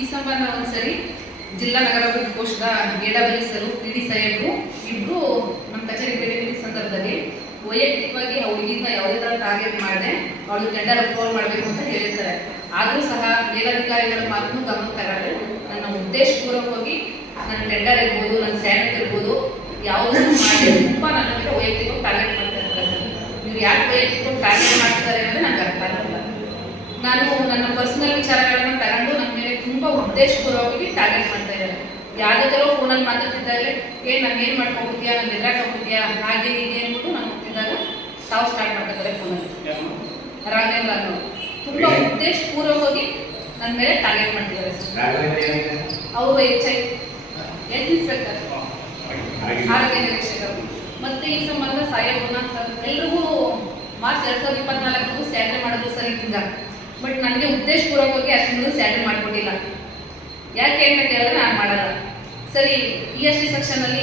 ಈ ಸಂಬಂಧ ಒಂದ್ಸರಿ ಜಿಲ್ಲಾ ನಗರಾಭಿವೃದ್ಧಿ ಕೋಶದ ಎಡಬಲಿಸಲು ಪಿಡಿ ಸಾಹೇಬರು ಇಬ್ರು ನಮ್ಮ ಕಚೇರಿ ಭೇಟಿ ಸಂದರ್ಭದಲ್ಲಿ ವೈಯಕ್ತಿಕವಾಗಿ ಆ ಹುಡುಗಿನ ಯಾವುದೇ ತರ ಟಾರ್ಗೆಟ್ ಮಾಡದೆ ಅವಳು ಟೆಂಡರ್ ಅಪ್ರೂವಲ್ ಮಾಡಬೇಕು ಅಂತ ಹೇಳಿರ್ತಾರೆ. ಆದರೂ ಸಹ ಮೇಲಧಿಕಾರಿಗಳ ಮಾತನ್ನು ಗಮನ ತಗೊಂಡು ನನ್ನ ಉದ್ದೇಶಪೂರ್ವಕವಾಗಿ ನನ್ನ ಟೆಂಡರ್ ಇರ್ಬೋದು, ನನ್ನ ಸ್ಯಾಲರಿ ಇರ್ಬೋದು, ಯಾವುದನ್ನು ಮಾಡಿ ತುಂಬ ನನ್ನ ಮೇಲೆ ವೈಯಕ್ತಿಕವಾಗಿ ಟಾರ್ಗೆಟ್ ಮಾಡ್ತಾ ಇರ್ತಾರೆ. ನೀವು ಯಾಕೆ ವೈಯಕ್ತಿಕವಾಗಿ ಟಾರ್ಗೆಟ್ ಮಾಡ್ತಿದ್ದಾರೆ ಅಂದರೆ ನಂಗೆ ಅರ್ಥ ಆಗಲ್ಲ. ನಾನು ನನ್ನ ಪರ್ಸನಲ್ ವಿಚಾರಗಳನ್ನು ತಗೊಂಡು ನನ್ನ ಮೇಲೆ ತುಂಬ ಉದ್ದೇಶಪೂರ್ವಕವಾಗಿ ಟಾರ್ಗೆಟ್ ಮಾಡ್ತಾ ಇದ್ದಾರೆ. ಯಾವುದೇ ಥರ ಫೋನಲ್ಲಿ ಮಾತಾಡ್ತಿದ್ದಾಗಲೇ ನಾನು ಏನು ಮಾಡ್ಕೊಂಡ್ಬಿಡ್ತೀಯಾ, ನಾನು ಎದುರಾಕೊಂಡ್ಬಿಡ್ತೀಯಾ, ಹಾಗೆ ಹೀಗೆ ಅಂದ್ಬಿಟ್ಟು ನಾನು ಹೋಗ್ತಿದ್ದಾಗ ತಾವು ಸ್ಟಾರ್ಟ್ ಮಾಡ್ತಾರೆ ಫೋನಲ್ಲಿ. ರಾಘವೇಂದ್ರ ಅನ್ನೋರು ತುಂಬ ಉದ್ದೇಶಪೂರ್ವಕವಾಗಿ ನನ್ನ ಮೇಲೆ ಟಾರ್ಗೆಟ್ ಮಾಡ್ತಿದ್ದಾರೆ ಸರ್. ಅವರು ಹೆಲ್ತ್ ಇನ್ಸ್ಪೆಕ್ಟರ್, ಆರೋಗ್ಯ ನಿರೀಕ್ಷಕರು. ಮತ್ತೆ ಈ ಸಂಬಂಧ ಸಾಹೇಬ್ರನ್ನ ಎಲ್ರಿಗೂ ಮಾರ್ಚ್ 2024 ಸ್ಯಾಲ್ರಿ ಮಾಡೋದು ಸರ್ ಈಗ. ಬಟ್ ನನಗೆ ಉದ್ದೇಶಪೂರ್ವಕವಾಗಿ ಅಷ್ಟು ಸ್ಯಾಲ್ರಿ ಮಾಡಿಕೊಟ್ಟಿಲ್ಲ. ಯಾಕೆ ಅಂತ ಕೇಳಿದ್ರೆ ನಾನು ಮಾಡಲ್ಲ. ಸರಿ EST ಸೆಕ್ಷನಲ್ಲಿ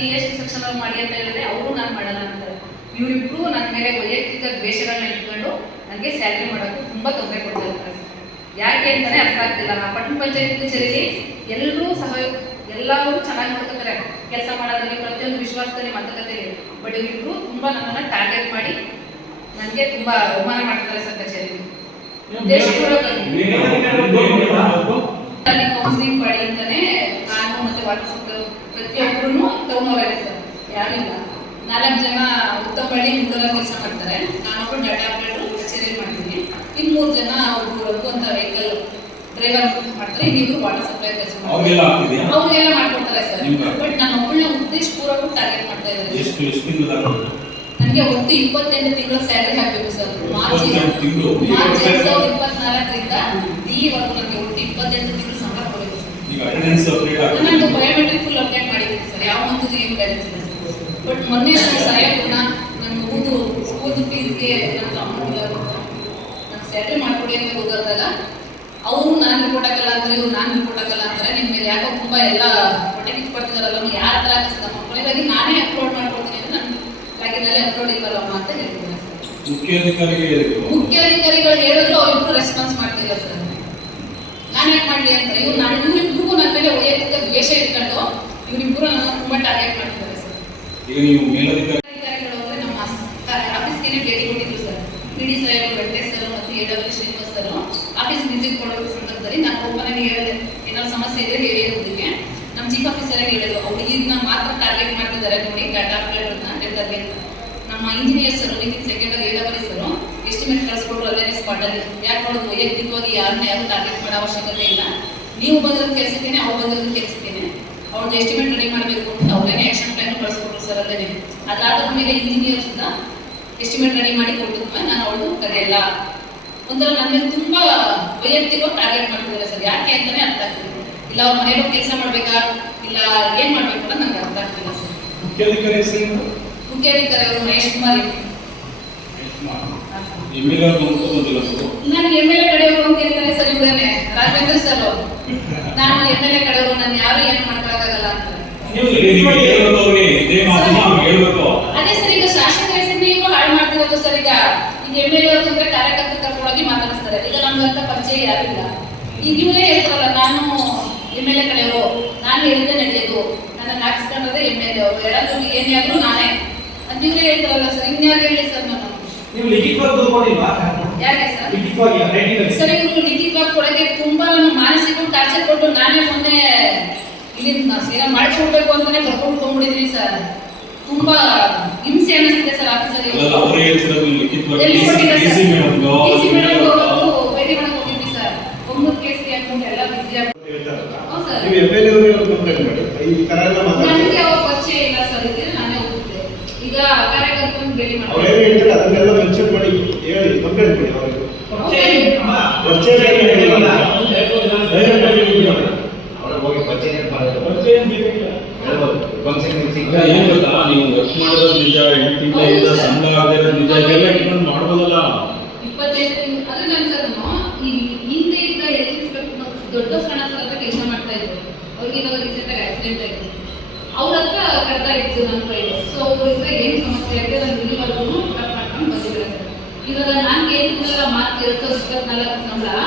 ಮಾಡಿ ಅಂತ ಹೇಳಿದ್ರೆ ಅವರು ನಾನು ಮಾಡಲ್ಲ ಅಂತಾರೆ. ಇವರಿಬ್ರು ನನ್ನ ಮೇಲೆ ವೈಯಕ್ತಿಕ ದ್ವೇಷಗಳನ್ನ ಇಟ್ಕೊಂಡು ನನಗೆ ಸ್ಯಾಲ್ರಿ ಮಾಡೋಕ್ಕೂ ತುಂಬ ತೊಂದರೆ ಕೊಡ್ತಾ ಇರ್ತಾರೆ. ಯಾಕೆ ಅಂತಲೇ ಅರ್ಥ ಆಗ್ತಿಲ್ಲ. ಪಟ್ಟಣ ಪಂಚಾಯತ್ ಕಚೇರಿಯಲ್ಲಿ ಎಲ್ಲರೂ ಎಲ್ಲರೂ ಚೆನ್ನಾಗಿ ನೋಡ್ಕೊತಾರೆ ಕೆಲಸ ಮಾಡೋದ್ರಲ್ಲಿ, ಪ್ರತಿಯೊಂದು ವಿಶ್ವಾಸದಲ್ಲಿ ಮಾತುಕತೆಯಲ್ಲಿ. ಬಟ್ ಇವರಿಬ್ರು ತುಂಬ ನನ್ನನ್ನು ಟಾರ್ಗೆಟ್ ಮಾಡಿ ನನಗೆ ತುಂಬ ಅವಮಾನ ಮಾಡ್ತಾರೆ ಸರ್ ಕಚೇರಿಯಲ್ಲಿ. ಕೌನ್ಸಿಲಿಂಗ್ ಮಾಡಿ ಅಂತಾನೆ ನಾನು ಮತ್ತೆ ವಾಟ್ಸಪ್ ಪ್ರತಿಯೊಬ್ಬರು ತಗೊಂಡವರೇ ಸರ್, ಯಾರಿಲ್ಲ. 4 ಜನ ಉತ್ತಮ ಬಳಿ ಮುಂದೆಲ್ಲ ಕೆಲಸ ಮಾಡ್ತಾರೆ. ನಾನೊಬ್ಬರು ಡಾಟಾ ಆಪರೇಟರ್ ಕಚೇರಿ ಮಾಡ್ತೀನಿ. ಇನ್ನು 3 ಜನ ಒಬ್ಬರು ಅಂತ ವೆಹಿಕಲ್ ಡ್ರೈವರ್ ಮಾಡ್ತಾರೆ. ಇನ್ನಿಬ್ರು ವಾಟರ್ ಸಪ್ಲೈ ಕೆಲಸ ಮಾಡ್ತಾರೆ. ಅವ್ರಿಗೆಲ್ಲ ಮಾಡ್ಕೊಡ್ತಾರೆ ಸರ್. ಬಟ್ ನಾನು ಒಬ್ಬಳನ್ನ ಉದ್ದೇಶಪೂರ್ವಕ ಟಾರ್ಗೆಟ್ ಮಾಡ್ತಾ ಇದ್ದಾರೆ. ನನಗೆ ಒಟ್ಟು 28 ತಿಂಗಳ ಸ್ಯಾಲರಿ ಹಾಕಬೇಕು ಸರ್. ಮಾರ್ಚ್ 2024ರಿಂದ ಈವರೆಗೂ ನನಗೆ ಒಟ್ಟು 28 ತಿಂಗಳ ಸಂಬಳ ಕೊಡಬೇಕು ಸರ್. ನಾನು ಬಯೋಮೆಟ್ರಿಕ್ ಫುಲ್ ಅಪ್ಡೇಟ್ ಮಾಡಿದ್ದೀನಿ ಸರ್. ಯಾವ ಒಂದು ಏನು ಬ್ಯಾಲೆನ್ಸ್ ಇಲ್ಲ ಸರ್. ಬಟ್ ಮೊನ್ನೆ ನನ್ನ ಸಾಹೇಬ್ರನ್ನ ನನ್ನ ಮಗುದು ಸ್ಕೂಲ್ ಫೀಸ್ಗೆ ನನ್ನ ಸ್ಯಾಲರಿ ಮಾಡ್ಕೊಡಿ ಅಂತ ಹೋದಾಗ ಅವರು ನಾನು ರಿಪೋರ್ಟ್ ಹಾಕಲ್ಲ ಅಂತಾರೆ, ಇವ್ರು ನಾನು ರಿಪೋರ್ಟ್ ಹಾಕಲ್ಲ ಅಂತಾರೆ. ನಿಮ್ಮ ಮೇಲೆ ಯಾಕೋ ತುಂಬ ಎಲ್ಲ ಹೊಟ್ಟೆ ಕಿತ್ಕೊಡ್ತಿದಾರಲ್ಲ, ಯಾರ ಹತ್ರ ನಮ್ಮ ಮಕ್ಕಳಿಗಾಗಿ ನಾನೇ ಅಪ್ಲೋಡ್ ಮಾಡ್ಕೊಡ್ತೀನಿ ಅಂತ ನನ್ನ ಪ್ಯಾಕೆಟಲ್ಲೇ ಅಪ್ಲೋಡ್ ಇಲ್ಲವಮ್ಮ ಅಂತ ಹೇಳ್ತೀನಿ ಸರ್. ಮುಖ್ಯಾಧಿಕಾರಿಗಳು ಹೇಳಿದ್ರು ಅವರಿಬ್ರು ರೆಸ್ಪಾನ್ಸ್ ಮಾಡ್ತಿಲ್ಲ ಸರ್. ನಾನು ಯಾಕೆ ಮಾಡಲಿ ಅಂತ ಇವ್ರಿಬ್ರಿಗೂ ನನ್ನ ಮೇಲೆ ವೈಯಕ್ತಿಕ ದ್ವೇಷ ಇಟ್ಕೊಂಡು ಇವರಿಬ್ರು ನನ್ನ ತುಂಬ ಟಾರ್ಗೆಟ್ ಮಾಡ್ತಿದ್ದಾರೆ ಸರ್. ಅಧಿಕಾರಿಗಳು ಅಂದರೆ ನಮ್ಮ ಆಫೀಸ್ಗೆ ಭೇಟಿ ಕೊಟ್ಟಿದ್ರು ಸರ್. ಪಿಡಿ ಸಾಹೇಬ್, ವೆಂಕಟೇಶ್ ಸರ್ ಮತ್ತು AW Srinivas sir office visit ಕೊಡೋ ಸಂದರ್ಭದಲ್ಲಿ ನಾನು ಓಪನ್ ಹೇಳಿದೆ, ಏನಾದ್ರು ಸಮಸ್ಯೆ ಇದ್ರೆ ಹೇಳಿ ಅನ್ನೋದಕ್ಕೆ ನಮ್ಮ ಚೀಫ್ ಆಫೀಸರ್ ಹೇಳಿದ್ರು, ಅವ್ರಿಗೆ ಮಾತ್ರ ಟಾರ್ಗೆಟ್ ಮಾಡ್ತಿದ್ದಾರೆ ನೋಡಿ ಡಾಟಾ ಆಪರೇಟರ್ನ ಟೆಂಡರ್ಗೆ. ನಮ್ಮ ಇಂಜಿನಿಯರ್ ಸರ್ ನಿತಿನ್ ಸೆಕೆಂಡರ್ AW ಸರ್ ಎಸ್ಟಿಮೇಟ್ ಕಳಿಸ್ಕೊಟ್ರು ಅಲ್ಲೇ ಸ್ಪಾಟಲ್ಲಿ. ಯಾಕೆ ನೋಡೋದು ವೈಯಕ್ತಿಕವಾಗಿ ಯಾರನ್ನ ಯಾರು ಟಾರ್ಗೆಟ್ ಮಾಡೋ ಅವಶ್ಯಕತೆ ಇಲ್ಲ. ನೀವು ಬಂದಿರೋದು ಕೆಲಸಕ್ಕೇನೆ, ಅವ್ರು ಬಂದಿರೋದು ಕೆಲಸಕ್ಕೇನೆ ಅವ್ರದ್ದು ಎಸ್ಟಿಮೇಟ್ ರೆಡಿ ಮಾಡಬೇಕು ಅಂತ ಅವ್ರೇನೆ ಆಕ್ಷನ್ ಪ್ಲಾನ್ ಕಳಿಸ್ಕೊಟ್ರು ಸರ್. ಅಲ್ಲೇ ಅದಾದ ಮೇಲೆ ಇಂಜಿನಿಯರ್ ಸುತ್ತ ಎಸ್ಟಿಮೇಟ್ ರೆಡಿ ಮಾಡಿ ಕೊಟ್ಟಿದ್ಮೇಲೆ ನಾನು ಅವಳು ಕರೆಯಲ್ಲ ಒಂಥರ ನನ್ನ ಮೇಲೆ ತುಂಬ ವೈಯಕ್ತಿಕವಾಗಿ ಟಾರ್ಗೆಟ್ ಮಾಡ್ತಿದ್ದಾರೆ ಸರ್. ಯಾಕೆ ಅಂತಲೇ ಅರ್ಥ ಆಗ್ತಿದೆ. ಇಲ್ಲ ಅವ್ರ ಮನೆಯಲ್ಲೂ ಕೆಲಸ ಮಾಡಬೇಕಾ, ಇಲ್ಲ ಏನು ಮಾಡಬೇಕು ಅಂತ ನನಗೆ ಅರ್ಥ ಆಗ್ತಿಲ್ಲ ಸರ್. ಮುಖ್ಯಾಧಿಕಾರಿ ಅವರು ಮಹೇಶ್ ಕುಮಾರ್. ನಾನು MLA ಕಡೆಯವರು ಅಂತ ಹೇಳ್ತಾರೆ ಸರ್. ಇವರೇನೆ ರಾಘವೇಂದ್ರ ಸರ್. ನಾನು MLA ಕಡೆಯವರು, ನಾನು ಯಾರು ಏನು ಮಾಡ್ಕೊಳಕ್ಕಾಗಲ್ಲ ಅಂತಾರೆ. ಅದೇ ಸರ್, ಈಗ ಶಾಸಕರ ಹೆಸರನ್ನ ಈಗ ಹಾಳು ಮಾಡ್ತಿರೋದು ಸರ್. ಈಗ MLA ಅವರು ಅಂದ್ರೆ ಕಾರ್ಯಕರ್ತರ ಕರ್ಕೊಂಡೋಗಿ ಮಾತಾಡಿಸ್ತಾರೆ. ಈಗ ನಮ್ಗಂತ ಪರಿಚಯ ಯಾರು ಇಲ್ಲ. ಈಗ ಇವರೇ ಹೇಳ್ತಾರಲ್ಲ, ನಾನು MLA ಕಡೆಯವರು, ನಾನು ಹೇಳಿದ್ದೆ ನಡೆಯೋದು, ನನ್ನ ಹಾಕ್ಸ್ಕೊಂಡ್ರೆ MLA ಅವರು, ಎಲ್ಲರೂ ಏನೇ ಆದ್ರೂ ನಾನೇ ಅಂತ ಇವರೇ ಹೇಳ್ತಾರಲ್ಲ ಸರ್. ಇನ್ಯಾರು ಹೇಳಿ ಸರ್? ನಾನು ಯಾಕೆ ಸರ್ ಸರ್ ಇವರು ಲಿಖಿತವಾಗಿ ಕೊಡಕ್ಕೆ ತುಂಬಾ ನಾನು ಮಾನಸಿಕ ಟಾರ್ಚರ್ ಕೊಟ್ಟು ನಾನೇ ಮೊನ್ನೆ ಇಲ್ಲಿ ಏನೋ ಮಾಡಿಕೊಡ್ಬೇಕು ಅಂತಾನೆ ಕರ್ಕೊಂಡು ಹೋಗ್ಬಿಟ್ಟಿದ್ದೀನಿ ಸರ್. ತುಂಬಾ ಹಿಂಸೆ ಅನಿಸ್ತಿದೆ ಸರ್ ಆಫೀಸಲ್ಲಿ. ಭೇಟಿ ಮಾಡಕ್ ಹೋಗಿದ್ವಿ ಸರ್. 1 ಕೇಸ್ ಹಾಕೊಂಡು ಎಲ್ಲ ಬಿಸಿ ನನಗೆ ಅವ್ರ ಪರಿಚಯ ಇಲ್ಲ ಸರ್. ಇದ್ರೆ ನಾನೇ ಹೋಗ್ತಿದ್ದೆ. ಈಗ ಕಾರ್ಯಕರ್ತರನ್ನು ಭೇಟಿ ಮಾಡಿ ಏನ್ ಗೊತ್ತಾ, ನೀವು ವರ್ಕ್ ಮಾಡೋದು ನಿಜ, 8 ತಿಂಗಳಿಂದ ಸಂಬಳ ಆಗದಿರೋ ನಿಜ, ಇದೆಲ್ಲ ಇಟ್ಕೊಂಡು ಮಾಡ್ಬೋದಲ್ಲ. 25 ತಿಂಗಳು ಅಂದ್ರೆ ನನ್ನ ಸರ್ ಈ ಹಿಂದೆ ಇದ್ದ ಹೆಲ್ತ್ ಇನ್ಸ್ಪೆಕ್ಟರ್ ದೊಡ್ಡ ಸಣ್ಣ ಸರ್ ಹತ್ರ ಕೆಲಸ ಮಾಡ್ತಾ ಇದ್ರು. ಅವ್ರಿಗೆ ಇವಾಗ ರೀಸೆಂಟ್ ಆಗಿ ಆಕ್ಸಿಡೆಂಟ್ ಆಯ್ತು. ಅವ್ರ ಹತ್ರ ಕರ್ತಾ ಇತ್ತು ನನ್ನ ಫೈಲ್. ಸೊ ಅವ್ರಿಂದ ಏನು ಸಮಸ್ಯೆ ಆಗಿದೆ ನಾನು ಇಲ್ಲಿವರೆಗೂ ಕಟ್ ಮಾಡ್ಕೊಂಡು ಬಂದಿದ್ದಾರೆ ಸರ್. ಇವಾಗ ನಾನು ಕೇಳಿದ್ನಲ್ಲ ಮಾರ್ಚ್ 2024 ಸಂಬಳ,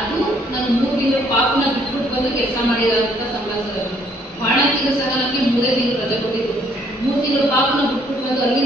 ಅದು ನಾನು 3 ತಿಂಗಳು ಪಾಪನ ಬಿಟ್ಬಿಟ್ಟು ಬಂದು ಕೆಲಸ ಮಾಡಿದಂತ ಸಂಬಳ ಸರ್. ಬಾಣಂತಿಗೂ ಸಹ ನಮಗೆ 3 ತಿಂಗಳು ರಜೆ ಕೊಟ್ಟಿದ್ರು. 3 ತಿಂಗಳು ಪಾಪನ ಬಿಟ್ಬಿಟ್ಟು ಬಂದು ಅಲ್ಲಿ